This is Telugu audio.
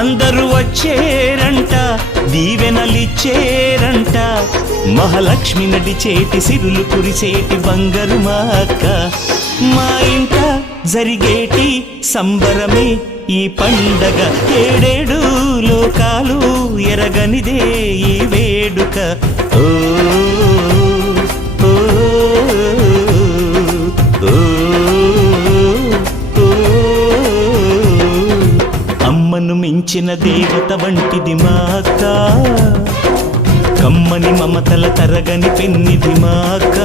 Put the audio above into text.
అందరూ వచ్చేరంట, దీవెనలిచ్చేరంట, మహాలక్ష్మి నడిచేటి సిరులు కురిసేటి బంగారు మా అక్క. మా ఇంట జరిగేటి సంబరమే ఈ పండగ, ఏడేడు లోకాలు ఎరగనిదే ఈ వేడుక. ఓ ఓ ఓ అమ్మను మించిన దేవత వంటిది మా అక్క, కమ్మని మమతల తరగని పెన్నిది మా అక్క.